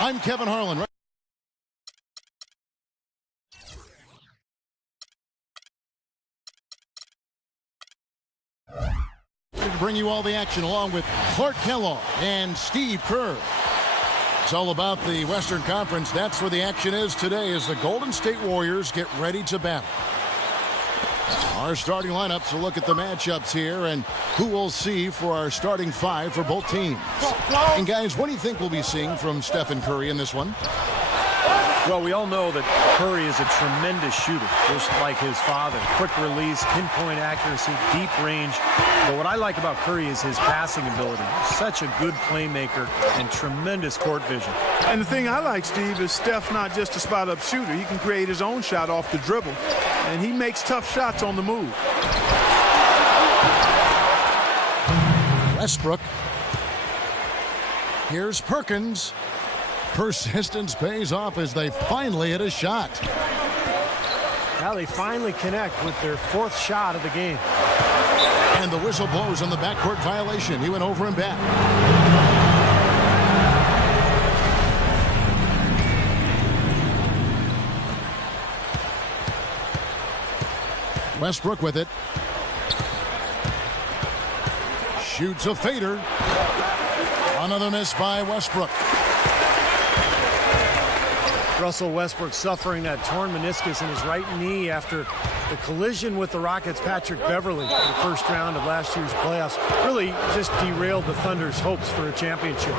I'm Kevin Harlan. To bring you all the action along with Clark Kellogg and Steve Kerr. It's all about the Western Conference. That's where the action is today as the Golden State Warriors get ready to battle. Our starting lineups, we'll look at the matchups here and who we'll see for our starting five for both teams. And guys, what do you think we'll be seeing from Stephen Curry in this one? Well, we all know that Curry is a tremendous shooter, just like his father. Quick release, pinpoint accuracy, deep range. But what I like about Curry is his passing ability. Such a good playmaker and tremendous court vision. And the thing I like, Steve, is Steph's not just a spot-up shooter. He can create his own shot off the dribble. And he makes tough shots on the move. Westbrook. Here's Perkins. Persistence pays off as they finally hit a shot. Now they finally connect with their fourth shot of the game. And the whistle blows on the backcourt violation. He went over and back. Westbrook with it. Shoots a fader. Another miss by Westbrook. Russell Westbrook suffering that torn meniscus in his right knee after the collision with the Rockets' Patrick Beverley in the first round of last year's playoffs. Really just derailed the Thunder's hopes for a championship.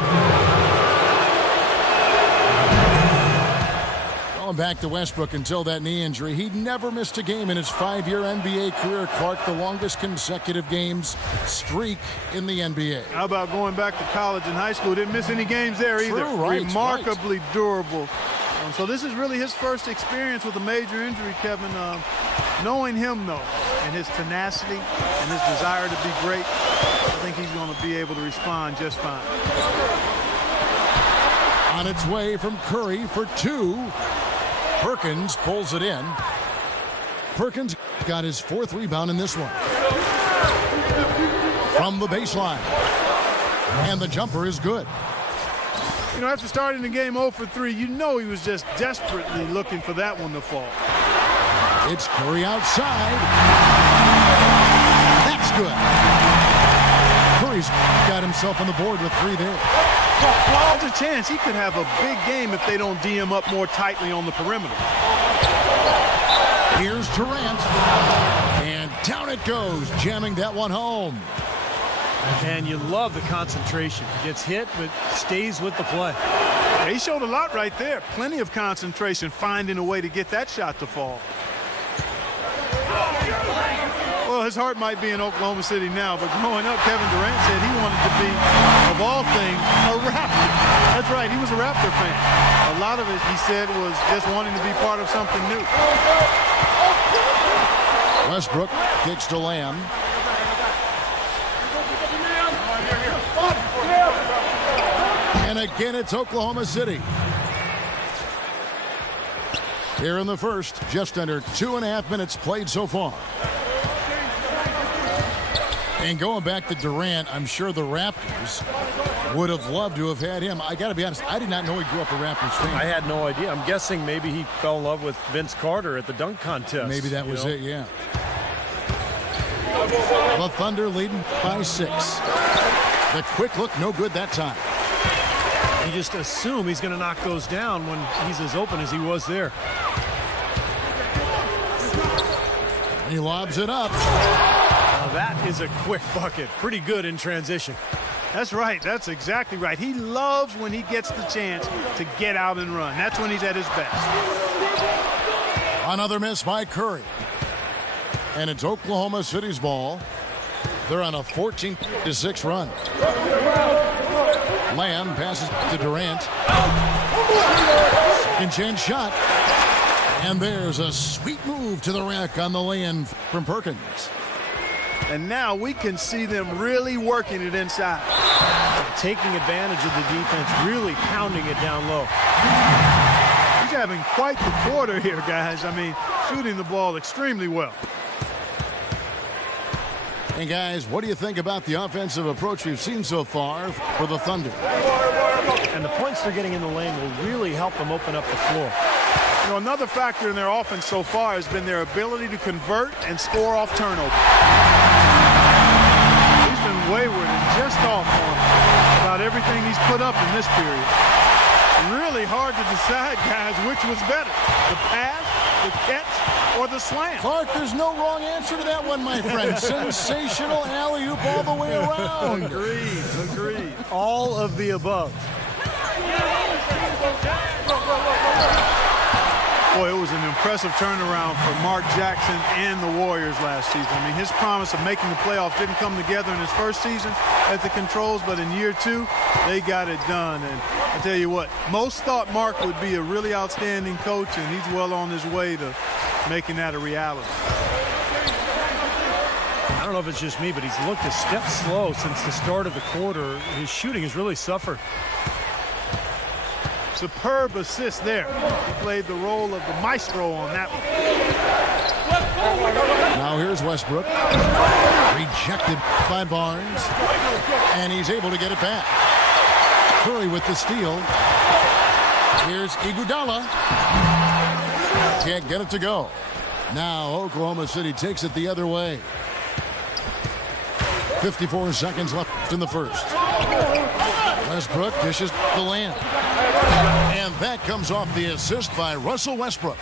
Going back to Westbrook until that knee injury, he'd never missed a game in his 5-year NBA career. Clark, the longest consecutive games streak in the NBA. How about going back to college and high school? Didn't miss any games there either. Right, remarkably durable. So this is really his first experience with a major injury, Kevin. Knowing him, though, and his tenacity and his desire to be great, I think he's going to be able to respond just fine. On its way from Curry for two. Perkins pulls it in. Perkins got his fourth rebound in this one. From the baseline. And the jumper is good. You know, after starting the game 0 for 3, you know he was just desperately looking for that one to fall. It's Curry outside. That's good. Curry's got himself on the board with 3 there. There's a chance he could have a big game if they don't D him up more tightly on the perimeter. Here's Durant. And down it goes, jamming that one home. And you love the concentration. Gets hit, but stays with the play. Yeah, he showed a lot right there. Plenty of concentration, finding a way to get that shot to fall. Well, his heart might be in Oklahoma City now, but growing up, Kevin Durant said he wanted to be, of all things, a Raptor. That's right, he was a Raptor fan. A lot of it, he said, was just wanting to be part of something new. Westbrook kicks to Lamb. And again, it's Oklahoma City. Here in the first, just under 2.5 minutes played so far. And going back to Durant, I'm sure the Raptors would have loved to have had him. I got to be honest, I did not know he grew up a Raptors fan. I had no idea. I'm guessing maybe he fell in love with Vince Carter at the dunk contest. Maybe that was it, yeah. The Thunder leading by 6. The quick look, no good that time. You just assume he's going to knock those down when he's as open as he was there. He lobs it up. Now that is a quick bucket. Pretty good in transition. That's right. That's exactly right. He loves when he gets the chance to get out and run. That's when he's at his best. Another miss by Curry. And it's Oklahoma City's ball. They're on a 14-6 run. Lamb passes to Durant. Second chance shot. And there's a sweet move to the rack on the lay-in from Perkins. And now we can see them really working it inside. Taking advantage of the defense, really pounding it down low. He's having quite the quarter here, guys. I mean, shooting the ball extremely well. And guys, what do you think about the offensive approach we've seen so far for the Thunder? And the points they're getting in the lane will really help them open up the floor. You know, another factor in their offense so far has been their ability to convert and score off turnover. He's been wayward and just off on about everything he's put up in this period. Really hard to decide, guys, which was better, the pass, the catch, or the slam. Clark, there's no wrong answer to that one, my friend. Sensational alley-oop all the way around. Agreed. All of the above. Boy, it was an impressive turnaround for Mark Jackson and the Warriors last season. I mean, his promise of making the playoffs didn't come together in his first season at the Controls, but in year 2, they got it done. And I tell you what, most thought Mark would be a really outstanding coach, and he's well on his way to making that a reality. I don't know if it's just me, but he's looked a step slow since the start of the quarter. His shooting has really suffered. Superb assist there. He played the role of the maestro on that one. Now here's Westbrook. Rejected by Barnes. And he's able to get it back. Curry with the steal. Here's Iguodala. Can't get it to go. Now Oklahoma City takes it the other way. 54 seconds left in the first. Westbrook dishes to Lamb. And that comes off the assist by Russell Westbrook.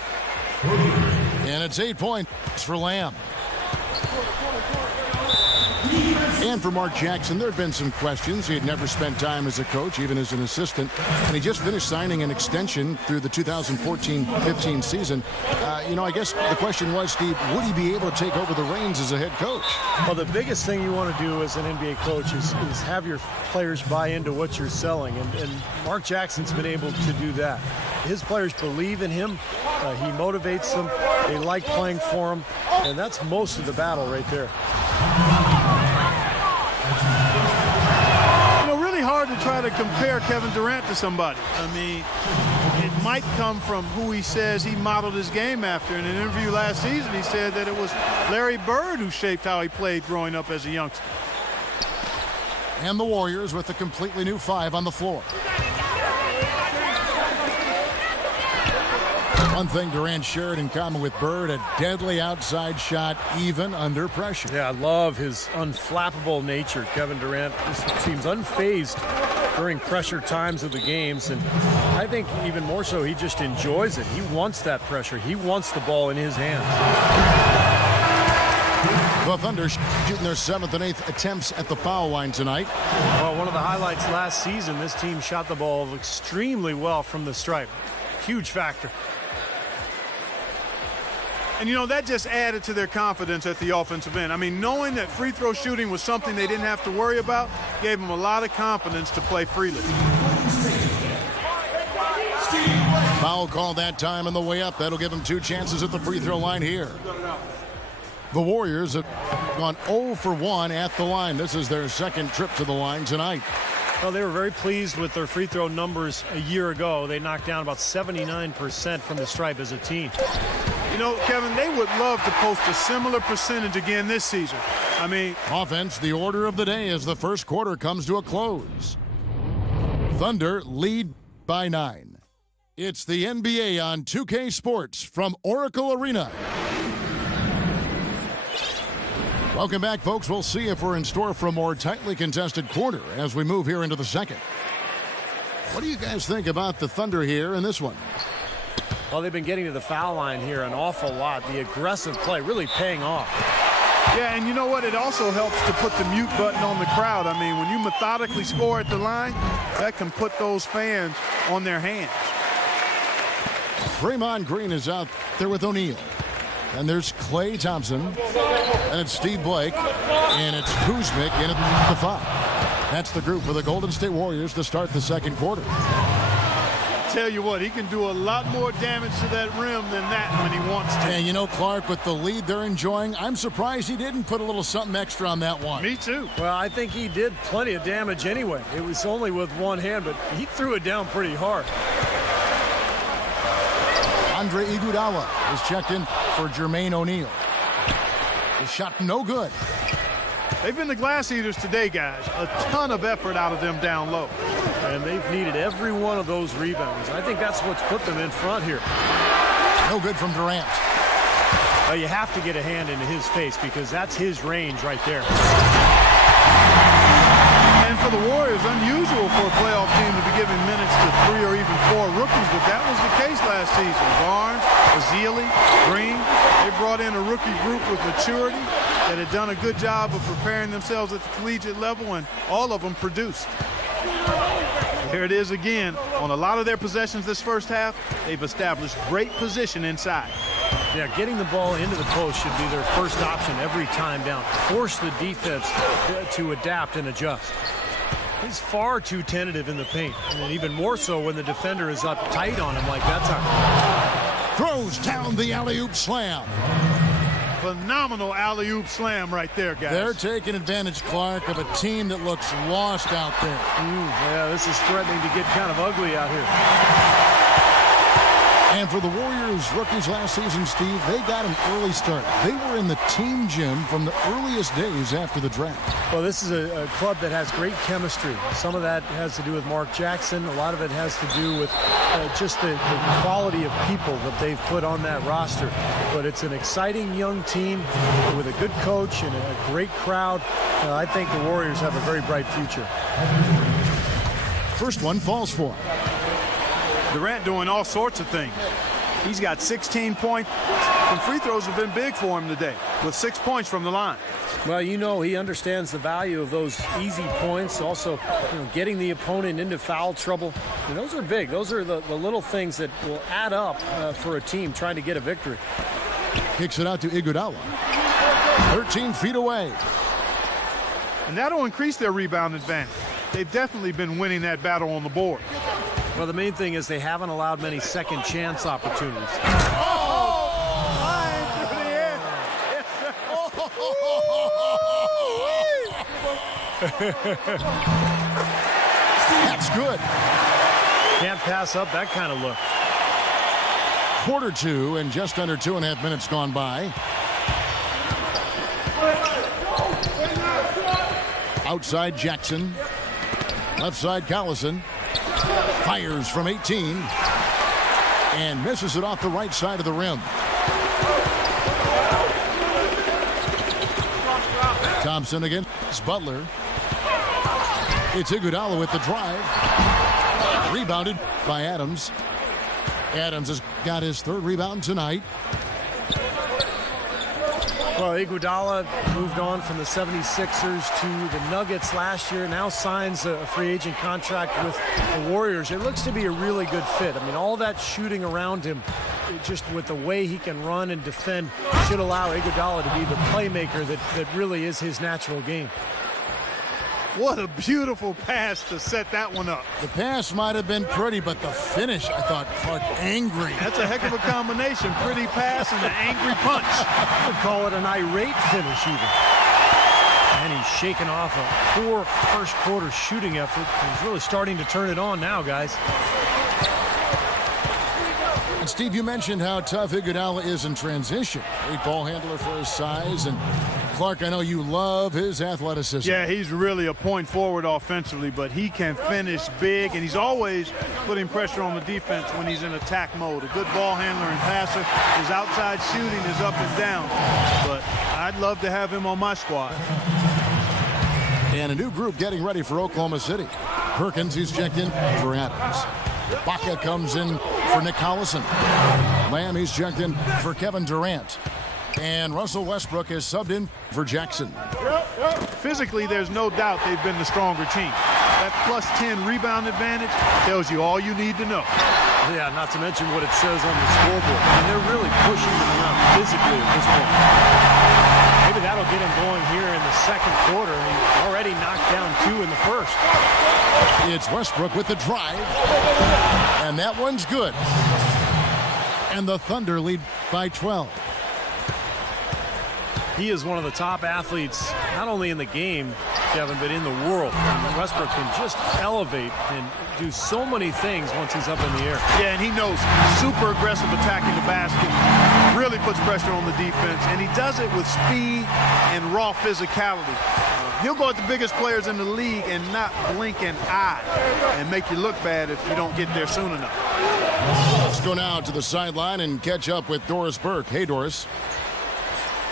And it's 8 points for Lamb. And for Mark Jackson, there had been some questions. He had never spent time as a coach, even as an assistant. And he just finished signing an extension through the 2014-15 season. I guess the question was, Steve, would he be able to take over the reins as a head coach? Well, the biggest thing you want to do as an NBA coach is have your players buy into what you're selling. And Mark Jackson's been able to do that. His players believe in him. He motivates them. They like playing for him. And that's most of the battle right there. Hard to try to compare Kevin Durant to somebody. I mean, it might come from who he says he modeled his game after. In an interview last season, he said that it was Larry Bird who shaped how he played growing up as a youngster. And the Warriors with a completely new 5 on the floor. One thing Durant shared in common with Bird, a deadly outside shot, even under pressure. Yeah, I love his unflappable nature. Kevin Durant just seems unfazed during pressure times of the games, and I think even more so, he just enjoys it. He wants that pressure. He wants the ball in his hands. The Thunder shooting their 7th and 8th attempts at the foul line tonight. Well, one of the highlights last season, this team shot the ball extremely well from the stripe. Huge factor. And, that just added to their confidence at the offensive end. I mean, knowing that free throw shooting was something they didn't have to worry about gave them a lot of confidence to play freely. Foul call that time on the way up. That'll give them 2 chances at the free throw line here. The Warriors have gone 0 for 1 at the line. This is their second trip to the line tonight. Well, they were very pleased with their free throw numbers a year ago. They knocked down about 79% from the stripe as a team. Kevin, they would love to post a similar percentage again this season. I mean, offense, the order of the day as the first quarter comes to a close. Thunder lead by 9. It's the NBA on 2K Sports from Oracle Arena. Welcome back, folks. We'll see if we're in store for a more tightly contested quarter as we move here into the second. What do you guys think about the Thunder here in this one? Well, they've been getting to the foul line here an awful lot. The aggressive play really paying off. Yeah, and you know what? It also helps to put the mute button on the crowd. I mean, when you methodically score at the line, that can put those fans on their hands. Draymond Green is out there with O'Neal. And there's Klay Thompson. And it's Steve Blake. And it's Kuzmic in at the 5. That's the group for the Golden State Warriors to start the second quarter. Tell you what, he can do a lot more damage to that rim than that when he wants to. And Clark, with the lead they're enjoying, I'm surprised he didn't put a little something extra on that one. Me too. Well, I think he did plenty of damage anyway. It was only with one hand, but he threw it down pretty hard. Andre Iguodala is checked in for Jermaine O'Neal. The shot no good. They've been the glass eaters today, guys. A ton of effort out of them down low. And they've needed every one of those rebounds. I think that's what's put them in front here. No good from Durant. Well, you have to get a hand into his face because that's his range right there. And for the Warriors, unusual for a playoff team to be giving minutes to 3 or even 4 rookies, but that was the case last season. Barnes, Azili, Green, they brought in a rookie group with maturity that had done a good job of preparing themselves at the collegiate level, and all of them produced. Here it is again. On a lot of their possessions this first half, they've established great position inside. Yeah, getting the ball into the post should be their first option every time down. Force the defense to adapt and adjust. He's far too tentative in the paint, and even more so when the defender is up tight on him like that. Throws down the alley-oop slam. Phenomenal alley-oop slam right there, guys. They're taking advantage, Clark, of a team that looks lost out there. Yeah, this is threatening to get kind of ugly out here. And for the Warriors rookies last season, Steve, they got an early start. They were in the team gym from the earliest days after the draft. Well, this is a club that has great chemistry. Some of that has to do with Mark Jackson. A lot of it has to do with just the quality of people that they've put on that roster. But it's an exciting young team with a good coach and a great crowd. I think the Warriors have a very bright future. First one falls for him. Durant doing all sorts of things. He's got 16 points, and free throws have been big for him today, with 6 points from the line. Well, you know, he understands the value of those easy points. Also, getting the opponent into foul trouble. And those are big. Those are the little things that will add up for a team trying to get a victory. Kicks it out to Iguodala. 13 feet away. And that'll increase their rebound advantage. They've definitely been winning that battle on the board. Well, the main thing is they haven't allowed many second chance opportunities. That's good. Can't pass up that kind of look. Quarter 2 and just under 2.5 minutes gone by. Outside Jackson. Left side Collison. Fires from 18 and misses it off the right side of the rim. Thompson against Butler. It's Iguodala with the drive. Rebounded by Adams. Adams has got his 3rd rebound tonight. Well, Iguodala moved on from the 76ers to the Nuggets last year, now signs a free agent contract with the Warriors. It looks to be a really good fit. I mean, all that shooting around him, just with the way he can run and defend, should allow Iguodala to be the playmaker that really is his natural game. What a beautiful pass to set that one up. The pass might have been pretty, but the finish, I thought, Clark, angry. That's a heck of a combination. Pretty pass and an angry punch. I would call it an irate finish even. And he's shaking off a poor first quarter shooting effort. He's really starting to turn it on now, guys. And Steve, you mentioned how tough Iguodala is in transition. Great ball handler for his size. And Clark, I know you love his athleticism. Yeah, he's really a point forward offensively, but he can finish big, and he's always putting pressure on the defense when he's in attack mode. A good ball handler and passer. His outside shooting is up and down, but I'd love to have him on my squad. And a new group getting ready for Oklahoma City. Perkins, he's checked in for Adams. Baca comes in for Nick Collison. Lamb, he's checked in for Kevin Durant. And Russell Westbrook is subbed in for Jackson. Physically, there's no doubt they've been the stronger team. That plus 10 rebound advantage tells you all you need to know. Yeah, not to mention what it says on the scoreboard. I mean, they're really pushing them around physically at this point. Maybe that'll get him going here in the second quarter. He already knocked down 2 in the first. It's Westbrook with the drive. And that one's good. And the Thunder lead by 12. He is one of the top athletes, not only in the game, Kevin, but in the world. I mean, Westbrook can just elevate and do so many things once he's up in the air. Yeah, and he knows super aggressive attacking the basket, really puts pressure on the defense, and he does it with speed and raw physicality. He'll go at the biggest players in the league and not blink an eye and make you look bad if you don't get there soon enough. Let's go now to the sideline and catch up with Doris Burke. Hey, Doris.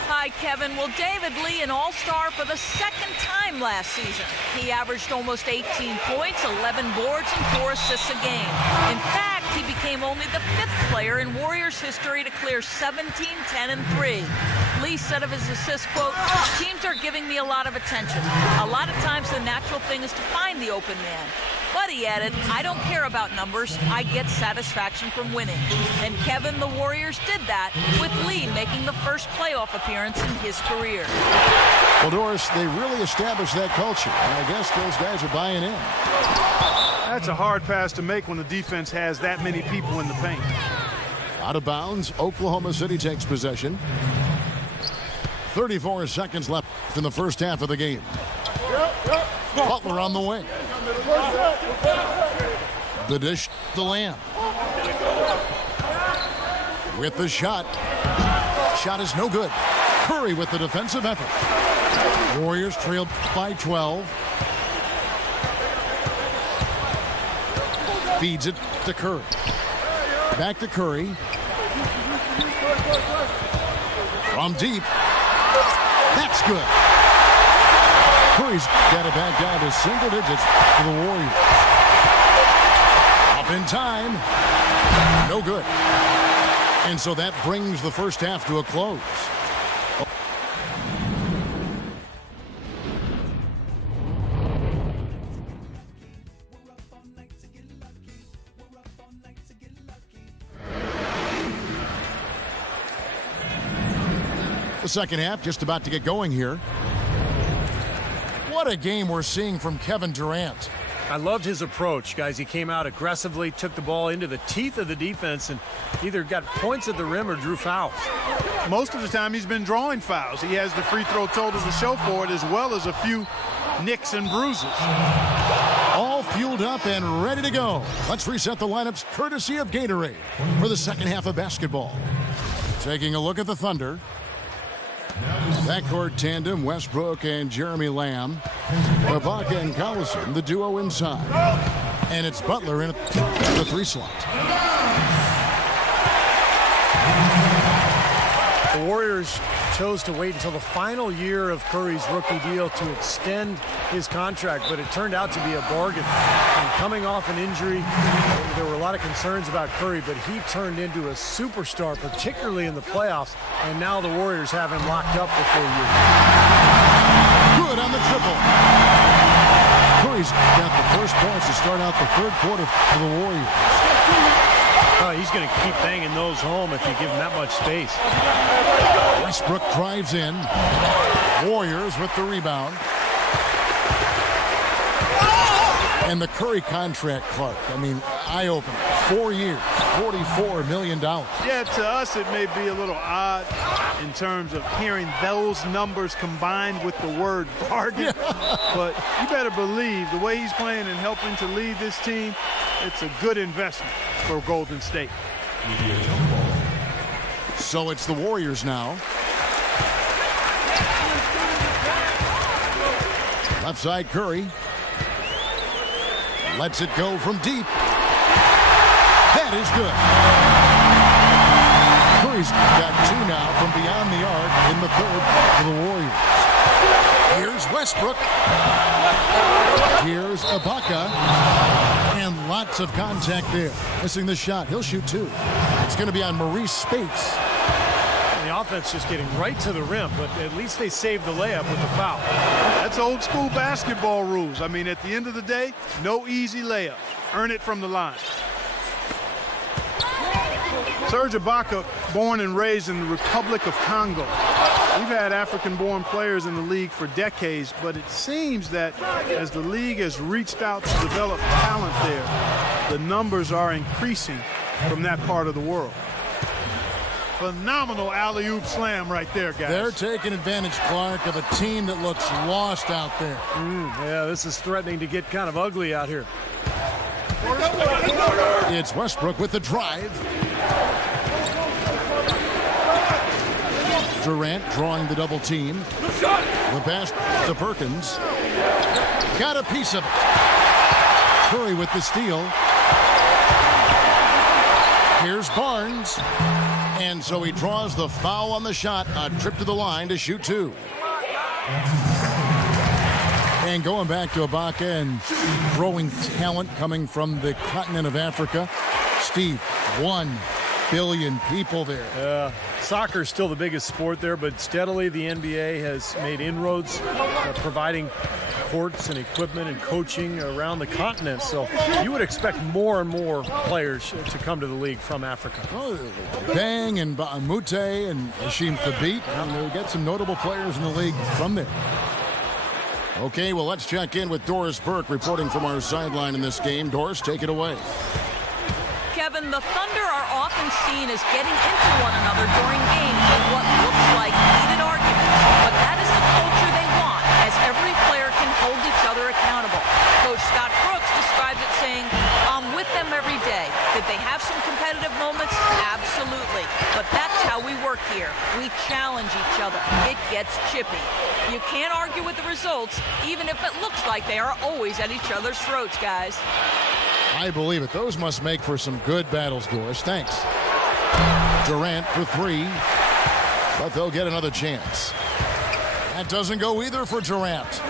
Hi, Kevin. Well, David Lee, an all-star for the second time last season. He averaged almost 18 points, 11 boards, and 4 assists a game. In fact, he became only the 5th player in Warriors history to clear 17, 10, and 3. Lee said of his assist, quote, "Teams are giving me a lot of attention. A lot of times the natural thing is to find the open man. But," he added, "I don't care about numbers. I get satisfaction from winning." And Kevin, the Warriors did that, with Lee making the first playoff appearance in his career. Well, Doris, they really established that culture, and I guess those guys are buying in. That's a hard pass to make when the defense has that many people in the paint. Out of bounds, Oklahoma City takes possession. 34 seconds left in the first half of the game. Butler on the wing. The dish to Lamb. With the shot. Shot is no good. Curry with the defensive effort. Warriors trailed by 12. Feeds it to Curry. Back to Curry. From deep. That's good. Curry's got it back down to single digits for the Warriors. Up in time. No good. And so that brings the first half to a close. The second half just about to get going here. What a game we're seeing from Kevin Durant. I loved his approach, guys. He came out aggressively, took the ball into the teeth of the defense, and either got points at the rim or drew fouls. Most of the time he's been drawing fouls. He has the free throw total to show for it, as well as a few nicks and bruises. All fueled up and ready to go. Let's reset the lineups courtesy of Gatorade for the second half of basketball. Taking a look at the Thunder. Backcourt tandem, Westbrook and Jeremy Lamb. Ibaka and Collison, the duo inside. And it's Butler in the 3 slot. The Warriors chose to wait until the final year of Curry's rookie deal to extend his contract, but it turned out to be a bargain. And coming off an injury, there were a lot of concerns about Curry, but he turned into a superstar, particularly in the playoffs, and now the Warriors have him locked up for 4 years. Good on the triple. Curry's got the first points to start out the third quarter for the Warriors. Oh, he's going to keep banging those home if you give him that much space. Westbrook drives in. Warriors with the rebound. And the Curry contract, Clark, I mean, eye-opening. 4 years, $44 million. Yeah, to us it may be a little odd in terms of hearing those numbers combined with the word bargain. But you better believe the way he's playing and helping to lead this team, it's a good investment for Golden State. So it's the Warriors now. Left side Curry. Lets it go from deep. That is good. Curry's got 2 now from beyond the arc in the third for the Warriors. Here's Westbrook. Here's Ibaka. And lots of contact there. Missing the shot. He'll shoot 2. It's going to be on Maurice Spates. The offense just getting right to the rim, but at least they saved the layup with the foul. That's old school basketball rules. I mean, at the end of the day, no easy layup. Earn it from the line. Serge Ibaka, born and raised in the Republic of Congo. We've had African-born players in the league for decades, but it seems that as the league has reached out to develop talent there, the numbers are increasing from that part of the world. Phenomenal alley-oop slam right there, guys. They're taking advantage, Clark, of a team that looks lost out there. Yeah, this is threatening to get kind of ugly out here. It's Westbrook with the drive. Durant drawing the double team. The pass to Perkins. Got a piece of it. Curry with the steal. Here's Barnes. And so he draws the foul on the shot. A trip to the line to shoot two. And going back to Ibaka and growing talent coming from the continent of Africa. Steve, 1 billion people there. Soccer is still the biggest sport there, but steadily the NBA has made inroads, providing courts and equipment and coaching around the continent. So you would expect more and more players to come to the league from Africa. Oh, Bang and Mute and Hashim Thabit. And we get some notable players in the league from there. Okay, well, let's check in with Doris Burke reporting from our sideline in this game. Doris, take it away. Kevin, the Thunder are often seen as getting into one another during games in what looks like heated arguments. But that is the culture they want, as every player can hold each other accountable. Coach Scott Brooks describes it saying, "I'm with them every day." Did they have some competitive moments? Absolutely. But that's how we work here. We challenge each other. It gets chippy. You can't argue with the results, even if it looks like they are always at each other's throats, guys. I believe it. Those must make for some good battles, Doris. Thanks. Durant for three, but they'll get another chance. That doesn't go either for Durant.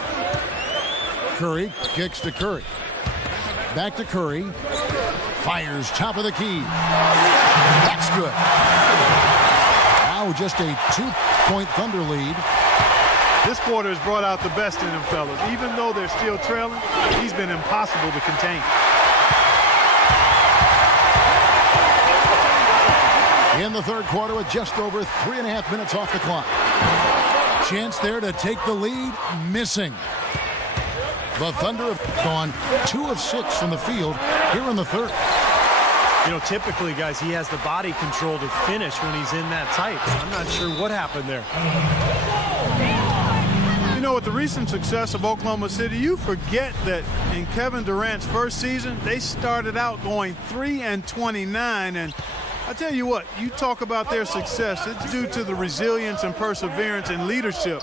Curry kicks to Curry. Back to Curry. Fires top of the key. That's good. Now just a 2-point Thunder lead. This quarter has brought out the best in them fellas. Even though they're still trailing, he's been impossible to contain. In the third quarter with just over 3.5 minutes off the clock. Chance there to take the lead, missing. The Thunder have gone 2 of 6 from the field here in the third. You know, typically, guys, he has the body control to finish when he's in that tight. I'm not sure what happened there. You know, with the recent success of Oklahoma City, you forget that in Kevin Durant's first season, they started out going 3-29, and I tell you what, you talk about their success, it's due to the resilience and perseverance and leadership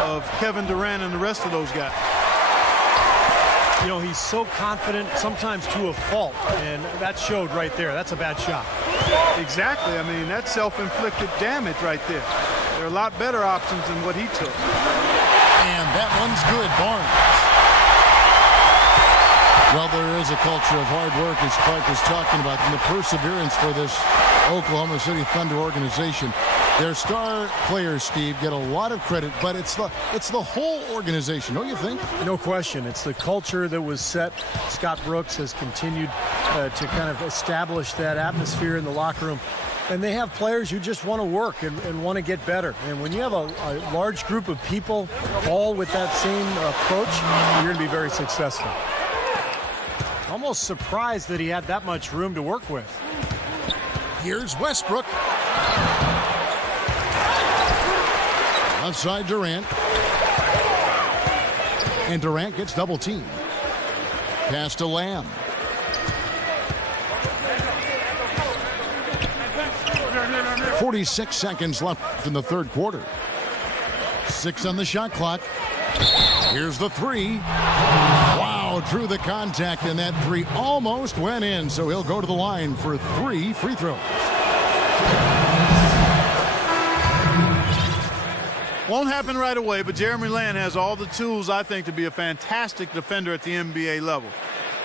of Kevin Durant and the rest of those guys. You know, he's so confident, sometimes to a fault, and that showed right there. That's a bad shot. Exactly. I mean, that's self-inflicted damage right there. There are a lot better options than what he took. And that one's good, Barnes. Well, there is a culture of hard work, as Clark is talking about, and the perseverance for this Oklahoma City Thunder organization. Their star players, Steve, get a lot of credit, but it's the whole organization, don't you think? No question. It's the culture that was set. Scott Brooks has continued to kind of establish that atmosphere in the locker room. And they have players who just want to work and want to get better. And when you have a large group of people all with that same approach, you're going to be very successful. Almost surprised that he had that much room to work with. Here's Westbrook. Outside Durant. And Durant gets double teamed. Pass to Lamb. .46 seconds left in the third quarter. 6 on the shot clock. Here's the three. Wow, drew the contact, and that three almost went in, so he'll go to the line for 3 free throws. Won't happen right away, but Jeremy Lamb has all the tools, I think, to be a fantastic defender at the NBA level.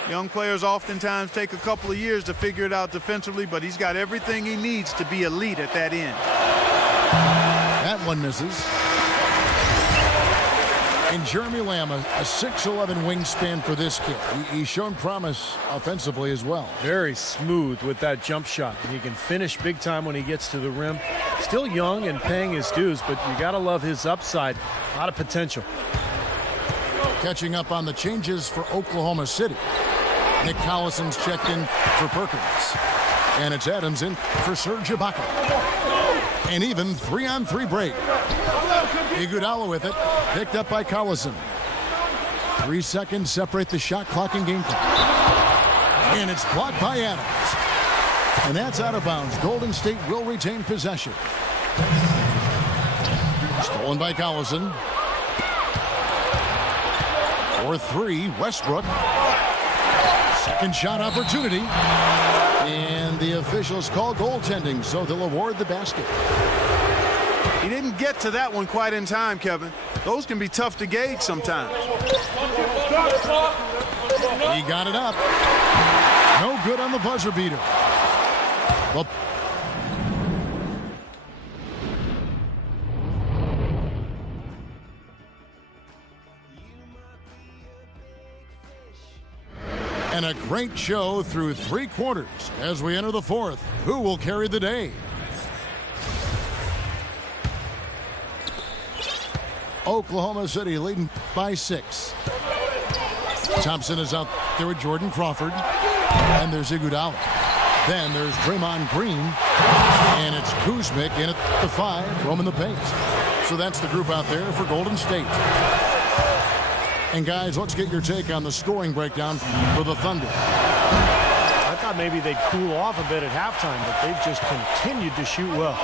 Young players oftentimes take a couple of years to figure it out defensively, but he's got everything he needs to be elite at that end. That one misses. And Jeremy Lamb, a 6'11" wingspan for this kid. He's shown promise offensively as well. Very smooth with that jump shot. He can finish big time when he gets to the rim. Still young and paying his dues, but you got to love his upside. A lot of potential. Catching up on the changes for Oklahoma City. Nick Collison's checked in for Perkins. And it's Adams in for Serge Ibaka. An even 3-on-3 break. Iguodala with it, picked up by Collison. 3 seconds separate the shot clock and game clock. And it's blocked by Adams. And that's out of bounds. Golden State will retain possession. Stolen by Collison. For 3, Westbrook. Second shot opportunity. And the officials call goaltending, so they'll award the basket. He didn't get to that one quite in time, Kevin. Those can be tough to gauge sometimes. He got it up. No good on the buzzer beater. Well, and a great show through 3 quarters as we enter the 4th. Who will carry the day? Oklahoma City leading by 6. Thompson is out there with Jordan Crawford. And there's Iguodala. Then there's Draymond Green. And it's Kuzmic in at the 5, roaming the paint. So that's the group out there for Golden State. And guys, let's get your take on the scoring breakdown for the Thunder. I thought maybe they'd cool off a bit at halftime, but they've just continued to shoot well.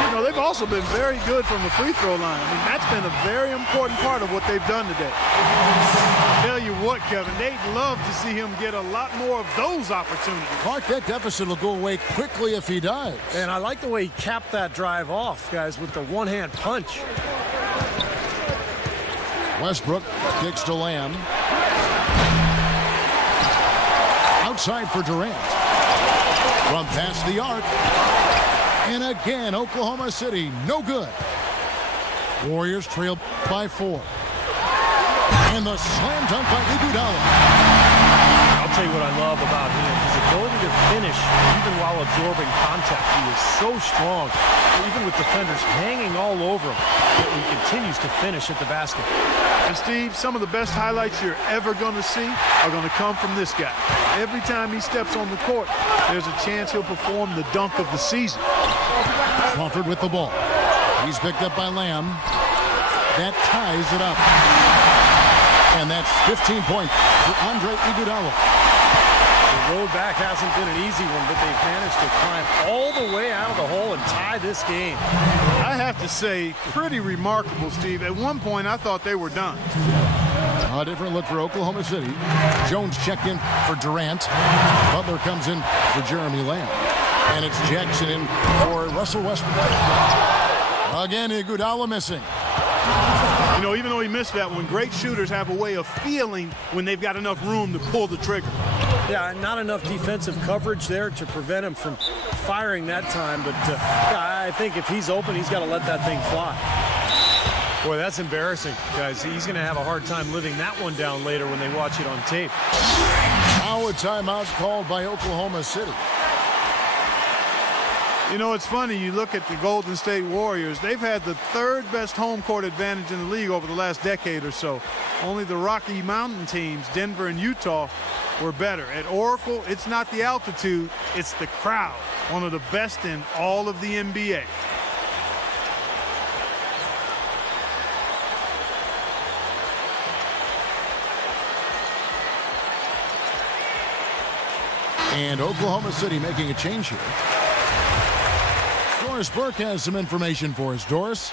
You know, they've also been very good from the free throw line. I mean, that's been a very important part of what they've done today. I tell you what, Kevin, they'd love to see him get a lot more of those opportunities. Clark, that deficit will go away quickly if he does. And I like the way he capped that drive off, guys, with the one-hand punch. Westbrook kicks to Lamb. Outside for Durant. From past the arc. And again, Oklahoma City, no good. Warriors trail by 4. And the slam dunk by Iguodala. I'll tell you what I love about him. His ability to finish even while absorbing contact. He is so strong, even with defenders hanging all over him, yet he continues to finish at the basket. And Steve, some of the best highlights you're ever going to see are going to come from this guy. Every time he steps on the court, there's a chance he'll perform the dunk of the season. Crawford with the ball. He's picked up by Lamb. That ties it up. And that's 15 points for Andre Iguodala. The road back hasn't been an easy one, but they've managed to climb all the way out of the hole and tie this game. I have to say, pretty remarkable, Steve. At one point, I thought they were done. A different look for Oklahoma City. Jones checked in for Durant. Butler comes in for Jeremy Lamb. And it's Jackson in for Russell Westbrook. Again, Iguodala missing. You know, even though he missed that one, great shooters have a way of feeling when they've got enough room to pull the trigger. Yeah, not enough defensive coverage there to prevent him from firing that time. But I think if he's open, he's got to let that thing fly. Boy, that's embarrassing, guys. He's going to have a hard time living that one down later when they watch it on tape. Now a timeout called by Oklahoma City. You know, it's funny, you look at the Golden State Warriors, they've had the 3rd best home court advantage in the league over the last decade or so. Only the Rocky Mountain teams, Denver and Utah, were better. At Oracle, it's not the altitude, it's the crowd. One of the best in all of the NBA. And Oklahoma City making a change here. Doris Burke has some information for us. Doris?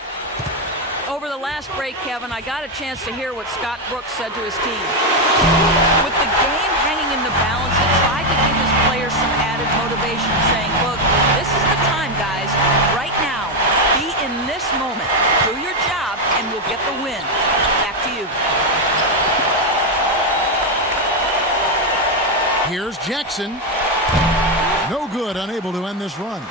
Over the last break, Kevin, I got a chance to hear what Scott Brooks said to his team. With the game hanging in the balance, he tried to give his players some added motivation, saying, look, this is the time, guys. Right now, be in this moment. Do your job, and we'll get the win. Back to you. Here's Jackson. No good, unable to end this run.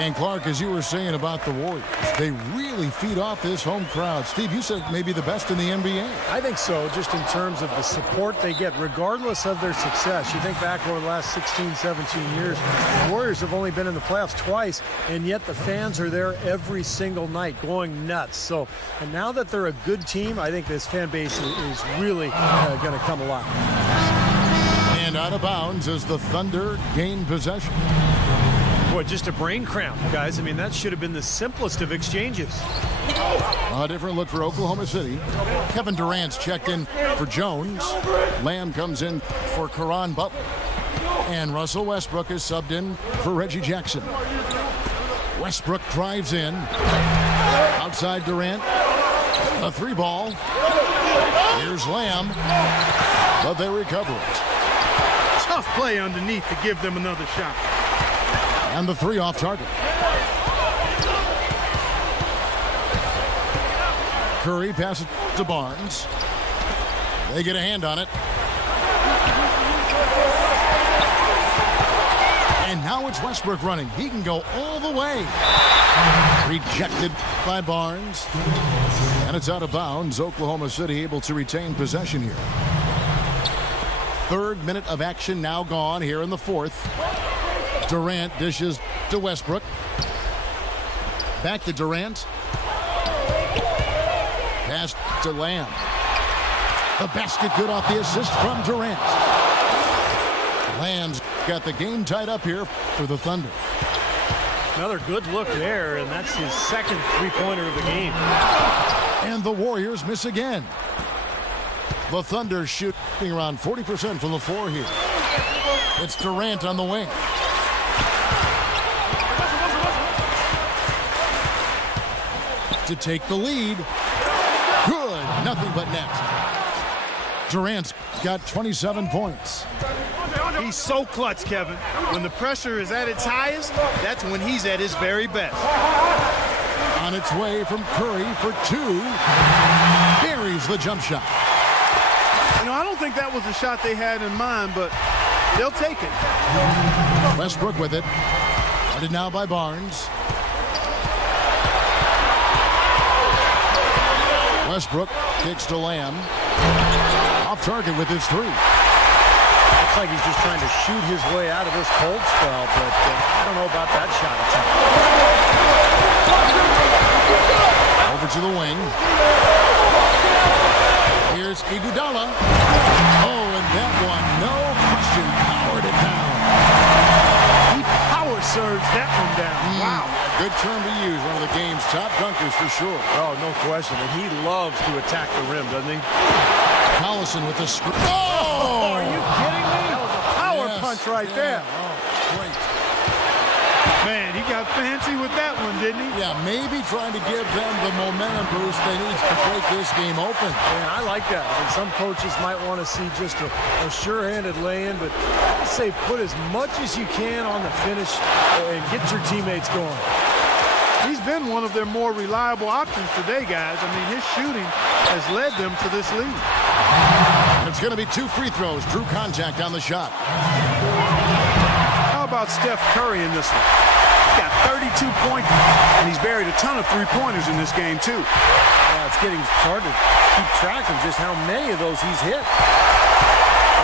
And Clark, as you were saying about the Warriors, they really feed off this home crowd. Steve, you said maybe the best in the NBA. I think so, just in terms of the support they get, regardless of their success. You think back over the last 16, 17 years, the Warriors have only been in the playoffs twice, and yet the fans are there every single night going nuts. So, and now that they're a good team, I think this fan base is really going to come alive. And out of bounds as the Thunder gain possession. Boy, just a brain cramp, guys. I mean, that should have been the simplest of exchanges. A different look for Oklahoma City. Kevin Durant's checked in for Jones. Lamb comes in for Caron Butler. And Russell Westbrook is subbed in for Reggie Jackson. Westbrook drives in. Outside Durant. A three ball. Here's Lamb. But they recover it. Tough play underneath to give them another shot. And the three off target. Curry passes to Barnes. They get a hand on it. And now it's Westbrook running. He can go all the way. Rejected by Barnes. And it's out of bounds. Oklahoma City able to retain possession here. Third minute of action now gone here in the fourth. Durant dishes to Westbrook. Back to Durant. Pass to Lamb. The basket good off the assist from Durant. Lamb's got the game tied up here for the Thunder. Another good look there, and that's his second three-pointer of the game. And the Warriors miss again. The Thunder shooting around 40% from the floor here. It's Durant on the wing. To take the lead. Good. Nothing but net. Durant's got 27 points. He's so clutch, Kevin. When the pressure is at its highest, that's when he's at his very best. On its way from Curry for two. Buries the jump shot. You know, I don't think that was the shot they had in mind, but they'll take it. Westbrook with it. Guarded now by Barnes. Westbrook kicks to Lamb. Off target with his three. Looks like he's just trying to shoot his way out of this cold spell, but I don't know about that shot attempt. Over to the wing. Here's Iguodala. Oh, and that one, no question, powered it down. He power surged that one down. Wow. Good term to use. One of the game's top dunkers for sure. Oh, no question. And he loves to attack the rim, doesn't he? Collison with the screen. Oh, are you kidding me? That was a power punch right there. Oh, great. Man, he got fancy with that one, didn't he? Yeah, maybe trying to give them the momentum boost they need to break this game open. Yeah, I like that. And some coaches might want to see just a sure-handed lay-in, but I say put as much as you can on the finish and get your teammates going. He's been one of their more reliable options today, guys. I mean, his shooting has led them to this lead. It's going to be two free throws. Drew contact on the shot. How about Steph Curry in this one? He's got 32 points, and he's buried a ton of three-pointers in this game, too. Yeah, it's getting hard to keep track of just how many of those he's hit.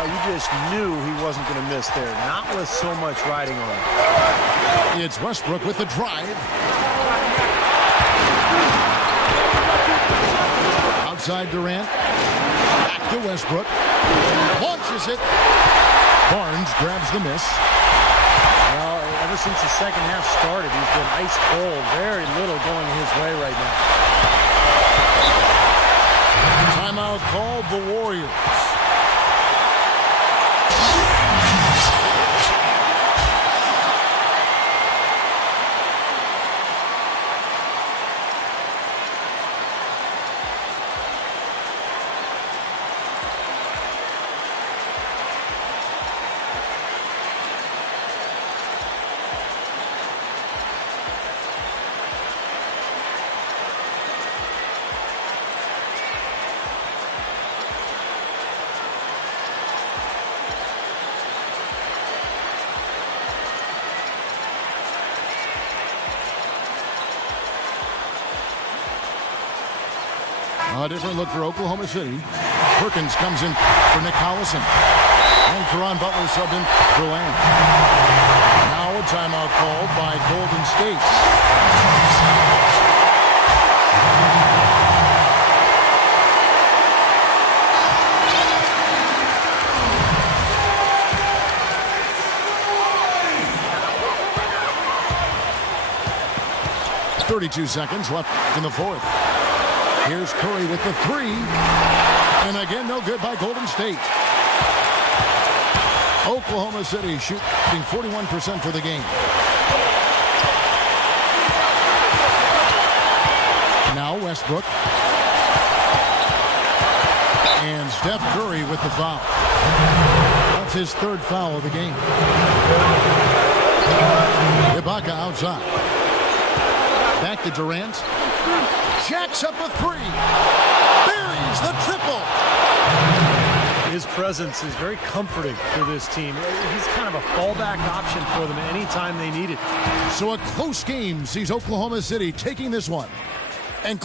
You just knew he wasn't going to miss there, not with so much riding on it. It's Westbrook with the drive. Outside Durant. Back to Westbrook. Launches it. Barnes grabs the miss. Well, ever since the second half started, he's been ice cold. Very little going his way right now. Timeout called the Warriors. A different look for Oklahoma City. Perkins comes in for Nick Collison. And Caron Butler subbed in for Lamb. Now a timeout called by Golden State. 32 seconds left in the fourth. Here's Curry with the three. And again, no good by Golden State. Oklahoma City shooting 41% for the game. Now Westbrook. And Steph Curry with the foul. That's his third foul of the game. Ibaka outside. Back to Durant. Jacks up a three. Buries the triple. His presence is very comforting for this team. He's kind of a fallback option for them anytime they need it. So a close game sees Oklahoma City taking this one. And